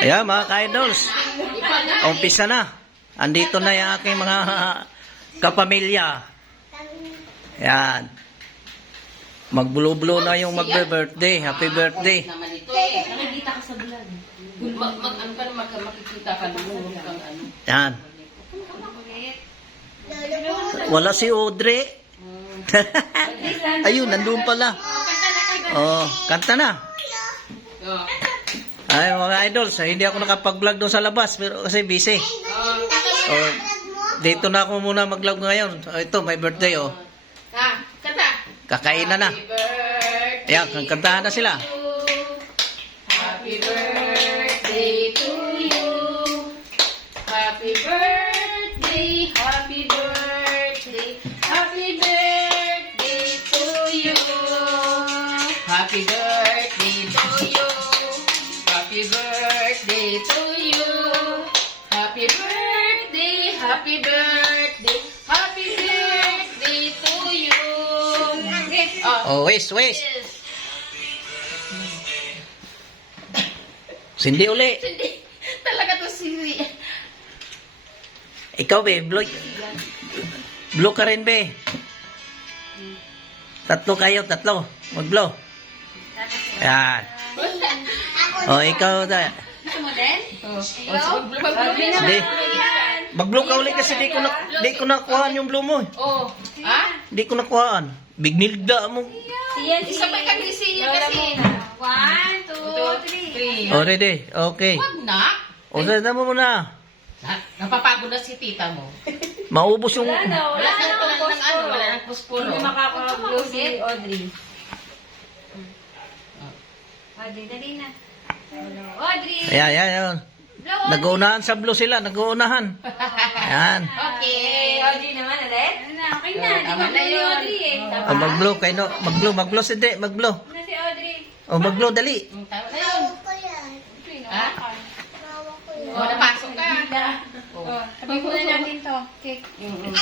Ayan mga ka-idols, umpisa na. Andito na yung aking mga kapamilya. Ayan. Magbulo-bulo na yung magbe-birthday. Happy birthday. Nakikita ka sa vlog. Ano ka na makikita ka doon. Ayan. Wala si Audrey. Ayun, nandun pala. Oh, kanta na. Ay, mga idols, hindi ako nakapag-vlog doon sa labas pero kasi busy. Oh, dito na ako muna mag-vlog ngayon. Ito, my birthday, oh. Kanta. Kakainan na. Ayan, kantahan na sila. Happy birthday to you. Happy birthday, happy birthday, happy birthday to you. Happy birthday to you. Happy birthday to you. Happy birthday, happy birthday, happy birthday to you. Oh, wish. Sindi uli. Hindi. Talaga to si... Ikaw, be, blue. Blue ka rin, be. Tatlo kayo, tatlo. Mag-blow. Ayan. Oh, ikaw da. Gusto mo din? Hindi. Mag-blow ka ulit kasi di ko nakuhaan yung blow mo. Oh. Ha? Di ko nakuhaan. Bignilda mo. Isabay kami siya kasi. 1, 2, 3. Oh, ready. Okay. Wag na. O, na mo muna. Napapagod na si tita mo. Maubos yung... Wala nang puspuro. Hindi makakapag-blow si Audrey. Audrey, dali na. Audrey! Ayan. Nag-uunahan sa blue sila. Nag-uunahan. Ayan. Okay. Audrey naman ulit? Okay na, di Tama ba na ni yun. Audrey eh? Oh, mag-blow. Kayo, no? Mag-blow. Sindi. Mag-blow. Na si Audrey. Oh, mag-blow. Dali. Tama na yun. Ha? Oh, napasok ka. Sabi mo na natin to. Cake.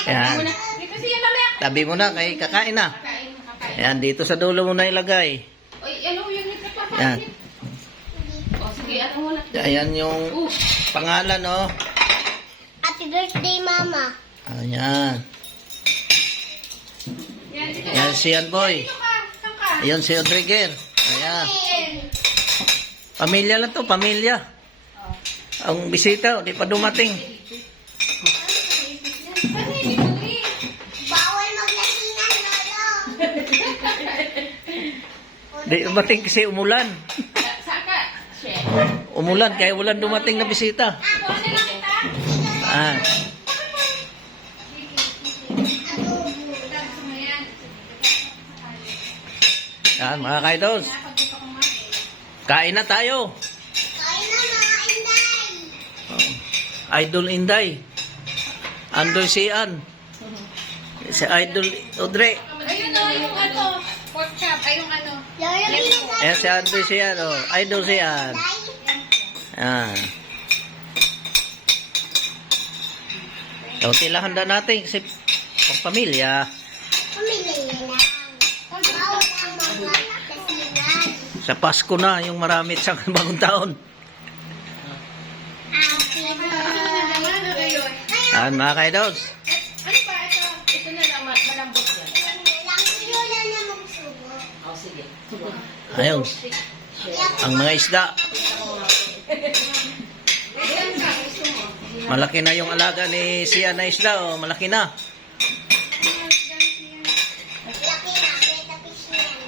Ayan. Dito siya mamaya. Tabi mo na. Kay kakain na. Kakain. Ayan. Dito sa dulo mo na ilagay. Oy, ano yung nagpapakain? Ayan. Oh, sige, ano muna. Ayan yung pangalan, oh. Happy birthday, Mama. Ayan. Ayan si Boy. Ayan si Rodriguez. Ayan. Pamilya lang to, pamilya. Ang bisita, di pa dumating. Bawal maglasingan, Lolo. Di dumating kasi umulan. Saka. Share. Umulan, kaya walang dumating na bisita. Ah. Yan, mga kaidos. Kain na tayo. Kain na, mga inday. Idol Inday. Andoy si An. Si Idol Audrey. Ayun o, yung ano, pork chop. Ay, yung ano. Lolo, binigay Ayan si Andoy si An. Oh. Idol si An. Ah. Kunti lang handa natin kasi pang pamilya. pamilya lang. Bawal ang mga lasingan. Sa Pasko na yung marami sa bagong taon. Happy birthday. Ayan mga kaidos. Ano pa? Ito na lang, malambot yan. Lang Lola na magsubo. Oh, sige. Ayun. Ang mga isda. Malaki na yung alaga ni Sian na isda. Oh, malaki na. Laki na, beta fish na yan.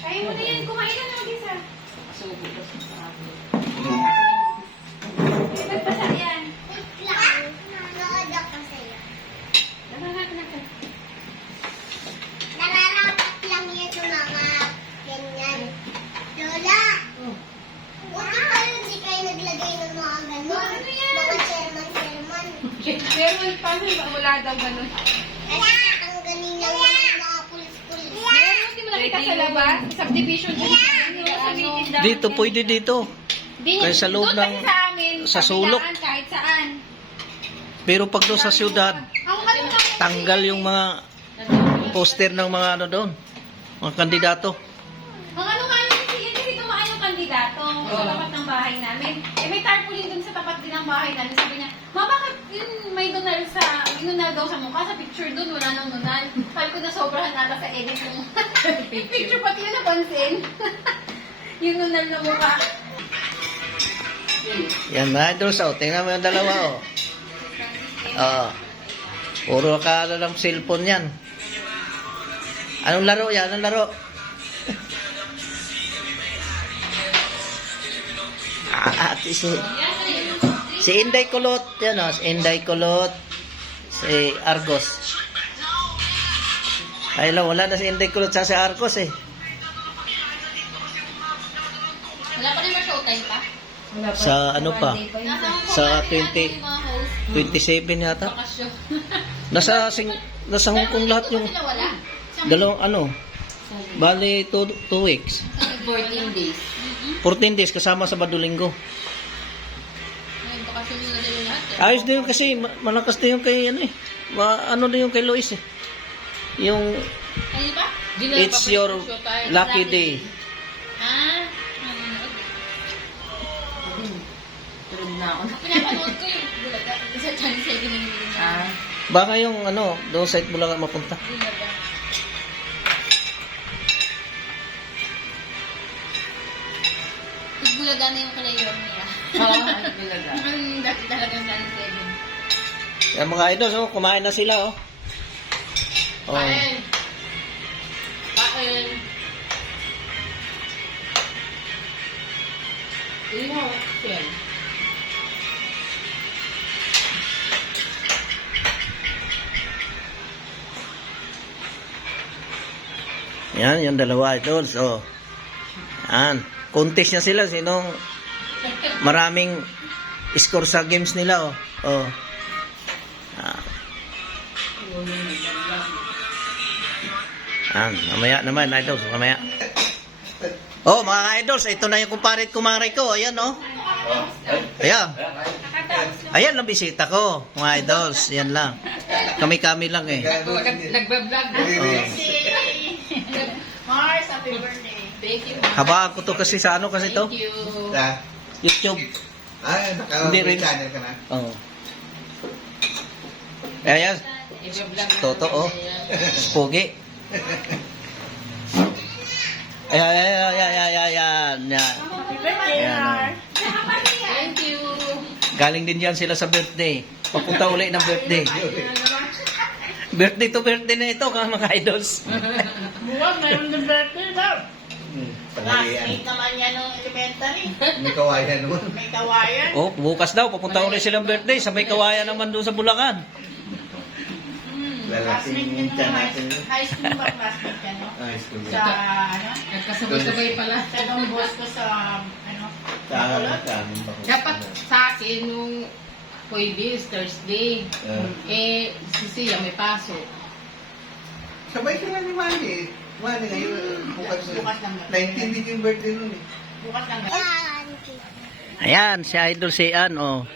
Kaya mo na yan, kumain na ng isa. Nagpasa yan. Wait lang. Nanood ako sa'yo. Nararapat lang yan sa mga ganyan. Lola! Buti pa yun, di kayo naglagay ng mga gano'n. Mga chairman. Pero paano wala daw ganun? Kasi ang galing lang yung mga pulis-pulis. Hindi mo nakita sa labas? Subdivision din sa meeting daw. Dito, pwede dito. Kaya sa loob Doon ng... kasi sa amin, sa sulok. kabilaan, kahit saan. Pero pag doon sa syudad, Ang ano nga, tanggal yung mga poster ng mga ano doon. Mga kandidato. ang ano nga yung kasi tumaan yung kandidato sa tapat ng bahay namin. Eh may nag-carpooling dun sa tapat din ng bahay namin. Sabi niya, Ma, bakit yun may nunal daw sa mukha? Sa picture dun, wala nang nunal. Sabi ko na sobrahan nata sa edit yung picture. Pati yun napansin. Yung nunal na mukha. Yan mga idols, oh. Tingnan mo yung dalawa, oh. Oo. Puro ka ng cellphone yan. Anong laro yan? Anong laro? Ate si Inday Kulot. Yan, oh. Si Inday Kulot. Si Argos. Ay lang, wala na si Inday Kulot sa si Argos, eh. Wala pa rin ba showtime pa? Sa ano pa? Nasa Hong Kong Sa na rin 20 yung mga host. 27 yata. Bakasyon. Nasa Hong Kong lahat yung Sila wala. dalawang ano. Bali 2 weeks. 14 days. 14 days kasama sa Badulinggo. May bakasyon nila din lahat. Ayos din yun kasi malakas din yung kay ano eh. Ano din yung kay Lois eh. Yung Ano ba? it's your lucky day. Ah, Tulog na ako. pinapanood ko yung Bulaga. Isa channel 7 na yung Ah. Baka yung ano, doon sa Bulaga mapunta. Bulaga. Bulaga na yung kalayon niya. Oo, talaga. Ang dati talagang channel 7. Yan mga idols, oh, kumain na sila oh. Oh. Kain. Kain. Iyo, Shell. Yan, yung dalawa idols, oh. Yan. Contest na sila, sinong maraming score sa games nila, oh. Oh. Ah. Yan, mamaya naman, idols, mamaya. Oh, mga idols, ito na yung kumparit kumare ko, ayan, oh. Ayan. Ayan lang bisita ko, mga idols, yan lang. Kami-kami lang eh. Nagbablog. Oh. Mars, happy birthday. Thank you. Habaan ko to kasi sa ano kasi to? Thank you. Sa, YouTube. Hindi rin. channel ka na. Oh. Ayan, Ibablog. Toto, oh. Pogi. Ayan, ayan, ayan, ayan, ayan, ayan. Happy birthday, Ayan, oh. Mars. Thank you. Galing din yan sila sa birthday. Papunta uli ng birthday. Birthday to birthday na ito, mga idols. Buwag, mayroon din birthday daw. Panghalian. naman yan ng elementary. May kawayan naman. May kawayan. Oh, bukas daw, papunta uli silang birthday. Sa may kawayan naman doon sa Bulacan. Lalaking tiyan natin. High school ba classmate ka, no? High school. Sa, ano? Nagkasabay-sabay pala. Sa Don Bosco sa, ano? Sa amin pa. Dapat sa akin nung Huwebes, Thursday. Si Sia may pasok. Sabay ka na ni Manny. Manny ngayon, bukas Bukas lang. 19 din yung birthday nun eh. Bukas lang. Ayan, si Idol Sian, oh.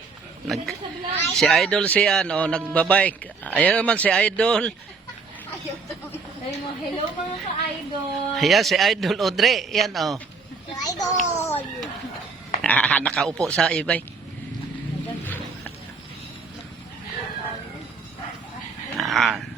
Si Idol Sian, oh, nagbabike. Ayan naman si Idol. Hello mga ka-idol. Ayan, si Idol Audrey. Yan, oh. Idol! Nakaupo sa e-bike. Ah.